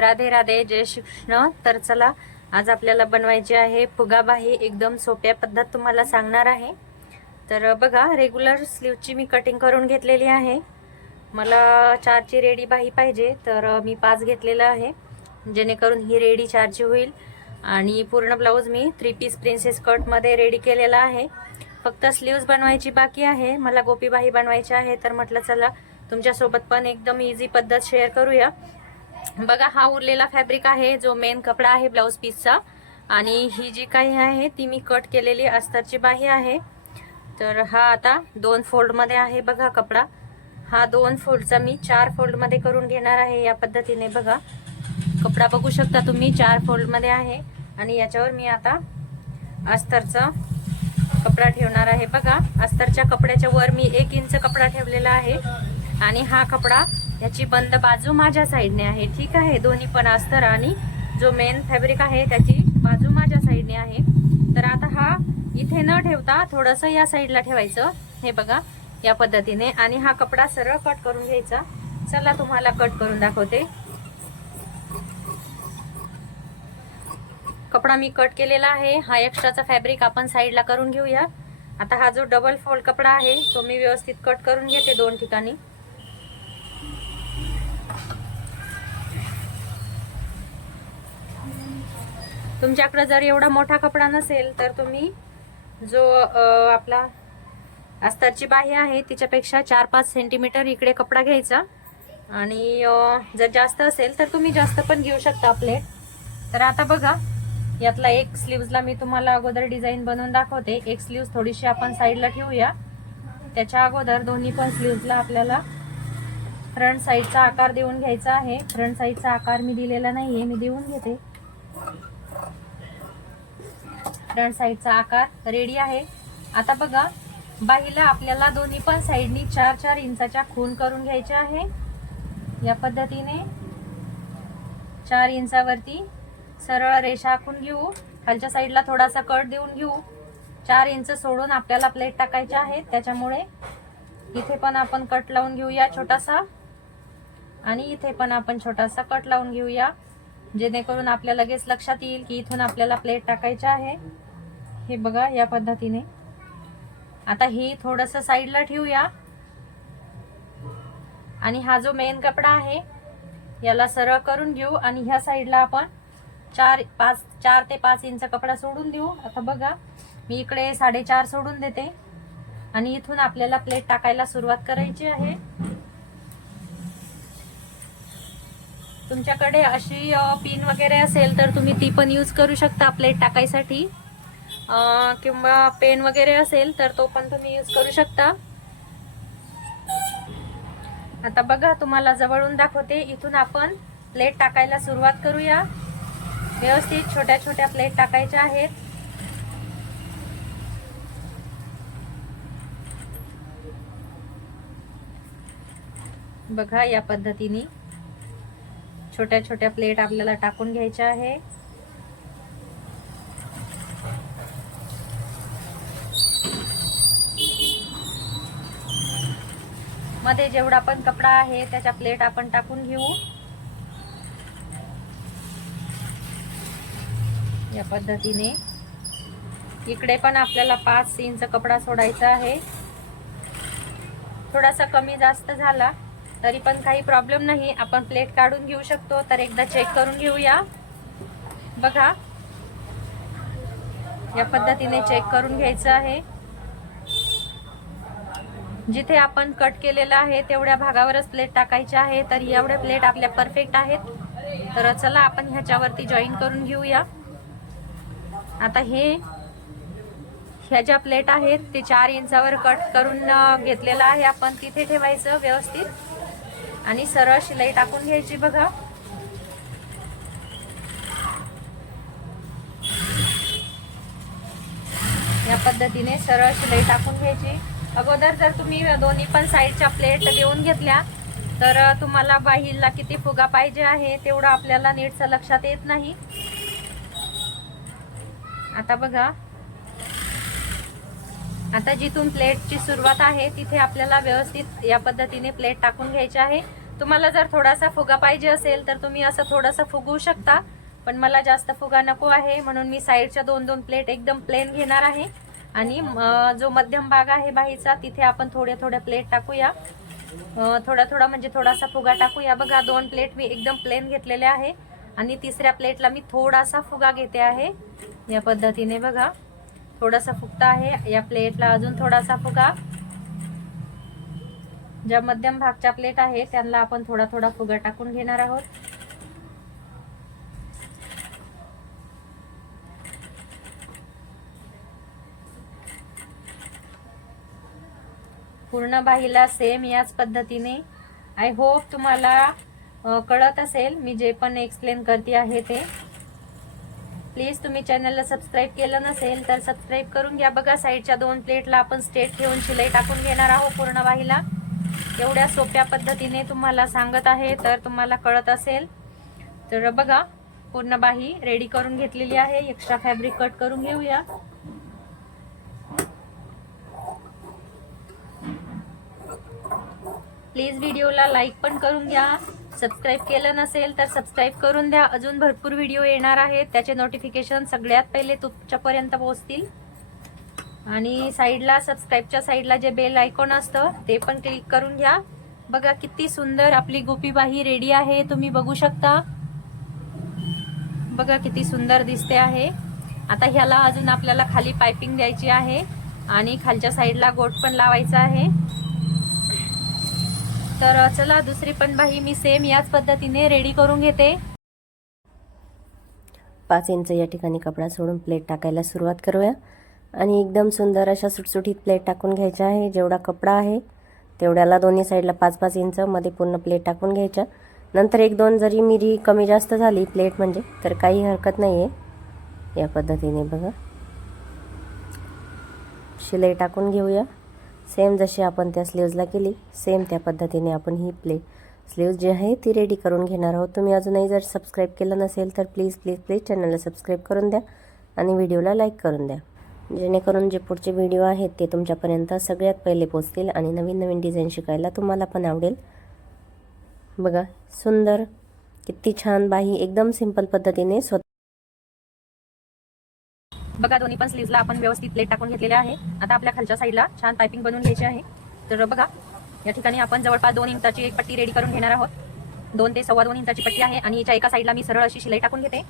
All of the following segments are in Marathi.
राधे राधे जय श्री कृष्ण. तर चला आज आपल्याला बनवायची आहे फुगाबाही एकदम सोप्या पद्धत तुम्हाला सांगणार आहे. तर बघा रेग्युलर स्लीवची मी कटिंग करून घेतलेली आहे. मला चारची रेडी बाही पाहिजे तर मी पाच घेतलेलं आहे. जेणेकरून ही रेडी चारची होईल. आणि पूर्ण ब्लाऊज मी थ्री पीस प्रिन्सेस कटमध्ये रेडी केलेला आहे. फक्त स्लीव्ज बनवायची बाकी आहे. मला गोपीबाही बनवायची आहे. तर म्हटलं चला तुमच्यासोबत पण एकदम इझी पद्धत शेअर करूया. बघा हा उरलेला फॅब्रिक आहे जो मेन कपडा आहे ब्लाऊज पीसचा आणि ही जी काही आहे ती मी कट केलेली अस्तरची बाही आहे. तर हा आता दोन फोल्डमध्ये आहे बघा कपडा. हा दोन फोल्डचा मी चार फोल्डमध्ये करून घेणार आहे या पद्धतीने बघा. कपडा बघू शकता तुम्ही चार फोल्डमध्ये आहे. आणि याच्यावर मी आता अस्तरचा कपडा ठेवणार आहे बघा. अस्तरच्या कपड्याच्या वर मी एक इंच कपडा ठेवलेला आहे. आणि हा कपडा याची बंद बाजू माझ्या साईडने आहे. ठीक आहे? दोन्ही पण अस्तर आणि जो मेन फॅब्रिक आहे त्याची बाजू माझ्या साईडने आहे. तर आता हा इथे न ठेवता थोडंसं या साईडला ठेवायचं. हे बघा या पद्धतीने. आणि हा कपडा सरळ कट करून घ्यायचा. चला तुम्हाला कट करून दाखवते. कपडा मी कट केलेला आहे. हा एक्स्ट्राचा फॅब्रिक आपण साईडला करून घेऊया. आता हा जो डबल फोल्ड कपडा आहे तो मी व्यवस्थित कट करून घेते दोन ठिकाणी. तुमच्याकडे जर एवढा मोठा कपडा नसेल तर तुम्ही जो आपला अस्तरची बाही आहे तिच्यापेक्षा चार पाच सेंटीमीटर इकडे कपडा घ्यायचा. आणि जर जास्त असेल तर तुम्ही जास्त पण घेऊ शकता प्लेट तर आता बघा यातला एक स्लीव्जला मी तुम्हाला अगोदर डिझाईन बनवून दाखवते. एक स्लीव्ज थोडीशी आपण साईडला ठेवूया. त्याच्या अगोदर दोन्ही पण स्लीव्जला आपल्याला फ्रंट साईडचा आकार देऊन घ्यायचा आहे. फ्रंट साईडचा आकार मी दिलेला नाहीये मी देऊन घेते. साधारण साईडचा आकार रेडी आहे. आता बघा बाहीला आपल्याला दोन्ही पण साईडनी चार चार इंचाच्या खून करून घ्यायचे आहे. या पद्धतीने चार इंचावरती सरळ रेषा आखून घेऊ. खालच्या साईडला थोडासा कट देऊन घेऊ. चार इंच सोडून आपल्याला प्लेट टाकायचे आहेत. त्याच्यामुळे इथे पण आपण कट लावून घेऊया छोटासा. आणि इथे पण आपण छोटासा कट लावून घेऊया. जेणेकरून आपल्या लगेच लक्षात येईल की इथून आपल्याला प्लेट टाकायचे आहे. हे बघा या पद्धतीने. आता ही थोडस साईडला ठेवूया. आणि हा जो मेन कपडा आहे याला सरळ करून घेऊ आणि ह्या साईडला आपण चार पाच चार ते पाच इंच कपडा सोडून देऊ. आता बघा मी इकडे साडेचार सोडून देते. आणि इथून आपल्याला प्लेट टाकायला सुरुवात करायची आहे. तुमच्याकडे अशी पिन वगैरे असेल तर तुम्ही ती पण यूज करू शकता प्लेट टाकायसाठी. किंवा पेन वगैरे असेल तर तो पण तुम्ही यूज करू शकता. आता बघा तुम्हाला जवळून दाखवते. इथून आपण प्लेट टाकायला सुरुवात करूया. व्यवस्थित छोट्या छोट्या प्लेट टाकायच्या आहेत. बघा या पद्धतीने छोट्या छोट्या प्लेट आपल्याला टाकून घ्यायच्या आहे. मध्ये जेवढा पण कपडा आहे त्याच्या प्लेट आपण टाकून घेऊ. या पद्धतीने. इकडे पण आपल्याला पाच इंच कपडा सोडायचा आहे. थोडासा कमी जास्त झाला तरी पण काही प्रॉब्लेम नाही. आपण प्लेट काढून घेऊ शकतो तर एकदा चेक करून घेऊया. बघा. या पद्धतीने चेक करून घ्यायचं आहे. जिथे आपण कट केलेलं आहे तेवढ्या भागावरच प्लेट टाकायचे आहे. तर एवढ्या प्लेट आपल्या परफेक्ट आहेत. तर चला आपण ह्याच्यावरती जॉईन करून घेऊया. आता हे ह्या ज्या प्लेट आहेत ते चार इंचावर कट करून घेतलेलं आहे आपण. तिथे ठेवायचं व्यवस्थित. आणि सरळ शिलाई टाकून घ्यायची बघा. या पद्धतीने सरळ शिलाई टाकून घ्यायची. अगोदर जर तुम्ही दोन्ही पण साईडच्या प्लेट देऊन घेतल्या तर तुम्हाला बाहीला किती फुगा पाहिजे आहे तेवढं आपल्याला नीटचं लक्षात येत नाही. आता बघा. आता जिथून प्लेटची सुरुवात आहे तिथे आपल्याला व्यवस्थित या पद्धतीने प्लेट टाकून घ्यायची आहे. तुम्हाला जर थोडासा फुगा पाहिजे असेल तर तुम्ही असं थोडंसं फुगवू शकता. पण मला जास्त फुगा नको आहे म्हणून मी साईडच्या दोन दोन प्लेट एकदम प्लेन घेणार आहे. आणि जो मध्यम भाग आहे बाहीचा तिथे आपण थोड्या थोड्या प्लेट टाकूया. थोडा थोडा म्हणजे थोडासा फुगा टाकूया. बघा दोन प्लेट मी एकदम प्लेन घेतलेल्या आहे. आणि तिसऱ्या प्लेटला मी थोडासा फुगा घेते आहे. या पद्धतीने बघा. थोडासा फुगता आहे. या प्लेटला अजून थोडासा फुगा. ज्या मध्यम भागच्या प्लेट आहे त्यांना आपण थोडा थोडा फुगा टाकून घेणार आहोत. पूर्ण बाहीला सेम याच पद्धतीने. आय होप तुम्हाला कळत असेल मी जे पण एक्सप्लेन करते आहे ते. प्लीज तुम्ही चॅनलला सबस्क्राईब केलं नसेल तर सबस्क्राईब करून घ्या. बघा साईडच्या दोन प्लेटला आपण स्टेट ठेवून शिलाई टाकून घेणार आहोत पूर्ण बाहीला एवढ्या सोप्या पद्धतीने तुम्हाला सांगत आहे तर तुम्हाला कळत असेल. तर बघा पूर्ण बाही रेडी करून घेतलेली आहे. एक्स्ट्रा फॅब्रिक कट करून घेऊया. प्लीज व्हिडिओला लाईक पण करून घ्या. सबस्क्राईब केलं नसेल तर सबस्क्राईब करून द्या. अजून भरपूर व्हिडिओ येणार आहेत. त्याचे नोटिफिकेशन सगळ्यात पहिले तुमच्यापर्यंत पोहोचतील. आणि साईडला सबस्क्राईबच्या साईडला जे बेल आयकॉन असतं ते पण क्लिक करून घ्या. बघा किती सुंदर आपली गोपीबाही रेडी आहे. तुम्ही बघू शकता. बघा किती सुंदर दिसते आहे. आता ह्याला अजून आपल्याला खाली पायपिंग द्यायची आहे. आणि खालच्या साईडला गोट पण लावायचा आहे. तर चला दुसरी पण बाही मी सेम याच पद्धतीने रेडी करून घेते. पाच इंच या ठिकाणी कपडा सोडून प्लेट टाकायला सुरुवात करूया. आणि एकदम सुंदर अशा सुटसुटीत प्लेट टाकून घ्यायच्या आहे. जेवढा कपडा आहे तेवढ्याला दोन्ही साईडला पाच पाच इंच मध्ये पूर्ण प्लेट टाकून घ्यायच्या. नंतर एक दोन जरी मिरी कमी जास्त झाली प्लेट म्हणजे तर काही हरकत नाही आहे या पद्धतीने बघा. शिलाई टाकून घेऊया. सेम जशी आपण त्या स्लीव्जला केली सेम त्या पद्धतीने आपण ही प्ले स्लीव्ज जी आहे ती रेडी करून घेणार आहोत. तुम्ही अजूनही जर सबस्क्राईब केलं नसेल तर प्लीज प्लीज प्लीज चॅनलला सबस्क्राईब करून द्या आणि व्हिडिओला लाईक करून द्या. जेणेकरून जे पुढचे व्हिडिओ आहेत ते तुमच्यापर्यंत सगळ्यात पहिले पोचतील आणि नवीन नवीन डिझाईन शिकायला तुम्हाला पण आवडेल. बघा सुंदर किती छान बाही एकदम सिंपल पद्धतीने स्वतः बघा दोन्ही पण स्लीव्हला आपण व्यवस्थित प्लेट टाकून घेतलेले आहे. आता आपल्या खालच्या साईडला छान पायपिंग बनवून घ्यायची आहे. तर बघा या ठिकाणी आपण जवळपास दोन इंचाची एक पट्टी रेडी करून घेणार आहोत. दोन ते सव्वा दोन इंचाची पट्टी आहे आणि याच्या एका साईडला मी सरळ अशी शिलाई टाकून घेते.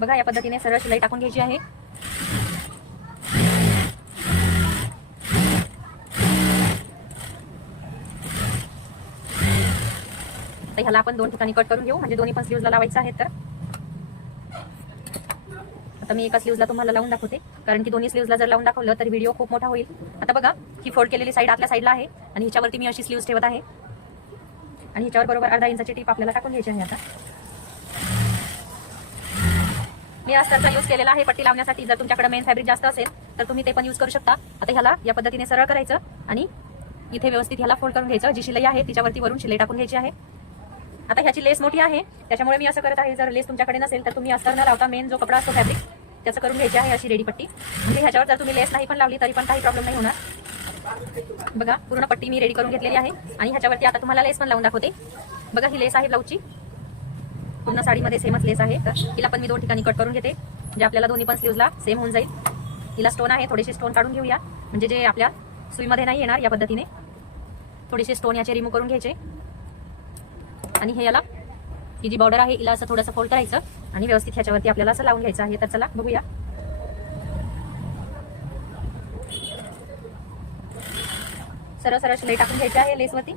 बघा या पद्धतीने सरळ शिलाई टाकून घ्यायची आहे. ह्याला आपण दोन ठिकाणी कट करून घेऊ. म्हणजे दोन्ही पण स्लीव्हला लावायचं आहे तर. आता मी एका स्लीव्हला तुम्हाला लावून दाखवते. कारण की दोन्ही स्लीव्हला जर लावून दाखवलं तर व्हिडिओ खूप मोठा होईल. आता बघा ही फोल्ड केलेली साईड आतल्या साईडला आहे आणि हिच्यावरती मी अशी स्लीव्ह ठेवत आहे. आणि हिच्यावर बरोबर अर्धा इंचाची टीप आपल्याला टाकून घ्यायची आहे आता. मी अस्तरचा यूज केलेला आहे पट्टी लावण्यासाठी. जर तुमच्याकडे मेन फॅब्रिक जास्त असेल तर तुम्ही ते पण यूज करू शकता. आता ह्याला या पद्धतीने सरळ करायचं आणि इथे व्यवस्थित ह्याला फोल्ड करून घ्यायचं. जी शिलाई आहे तिच्यावरती वरून शिलाई टाकून घ्यायची आहे. आता ह्याची लेस मोठी आहे. त्याच्यामुळे मी असं करत आहे जर लेस तुमच्याकडे नसेल तर तुम्ही अस्तर न लावता मेन जो कपडा असतो फॅब्रिक त्याचं करून घ्यायची आहे अशी रेडी पट्टी. म्हणजे ह्याच्यावर जर तुम्ही लेस नाही पण लावली तरी पण काही प्रॉब्लेम नाही होणार. बघा पूर्ण पट्टी मी रेडी करून घेतलेली आहे. आणि ह्याच्यावरती आता तुम्हाला लेस पण लावून दाखवते. बघा ही लेस आहे ब्लाऊजची. पूर्ण साडीमध्ये सेमच लेस आहे. तर तिला पण मी दोन ठिकाणी कट करून घेते. म्हणजे आपल्याला दोन्ही पण स्लीवला सेम होऊन जाईल. तिला स्टोन आहे थोडेसे स्टोन काढून घेऊया. म्हणजे जे आपल्या सुईमध्ये नाही येणार या पद्धतीने. थोडेसे स्टोन याचे रिमूव्ह करून घ्यायचे. आणि हे याला ही जी बॉर्डर आहे हिला असं थोडंसं फोल्ड करायचं. आणि व्यवस्थित ह्याच्यावरती आपल्याला असं लावून घ्यायचं आहे तर चला बघूया. सरळ सरळ शिलाई टाकून घ्यायची आहे लेसवरती.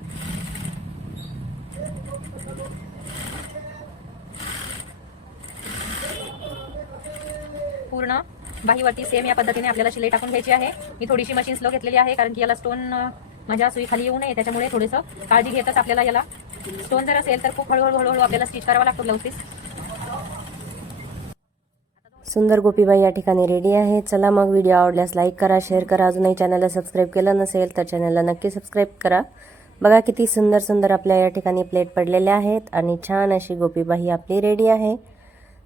पूर्ण बाहीवरती सेम या पद्धतीने आपल्याला शिलाई टाकून घ्यायची आहे. मी थोडीशी मशीन स्लो घेतलेली आहे कारण की याला स्टोन माझ्या सुई खाली येऊ नये त्याच्यामुळे थोडंसं काळजी घेतच आपल्याला याला. स्टोन जर असेल तर खूप हळूहळू हळूहळू आपल्याला स्टिच करावा लागतो ब्लाऊज पीस सुंदर गोपीबाई या ठिकाणी रेडी आहे. चला मग व्हिडिओ आवडल्यास लाईक करा शेअर करा. अजूनही चॅनलला सबस्क्राईब केलं नसेल तर चॅनलला नक्की सबस्क्राईब करा. बघा किती सुंदर सुंदर आपल्या या ठिकाणी प्लेट पडलेल्या आहेत आणि छान अशी गोपीबाई आपली रेडी आहे.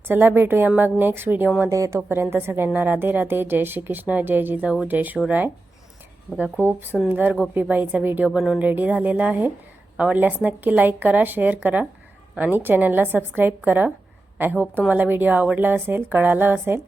चला भेटूया मग नेक्स्ट व्हिडिओमध्ये तोपर्यंत सगळ्यांना राधे राधे. जय श्री कृष्ण जय जिजाऊ. जय शिवराय. बघा खूप सुंदर गोपीबाईचा व्हिडिओ बनवून रेडी झालेला आहे. आवडल्यास नक्की लाईक करा शेअर करा आणि चॅनलला सबस्क्राईब करा. आय होप तुम्हाला व्हिडिओ आवडला असेल कळाला असेल.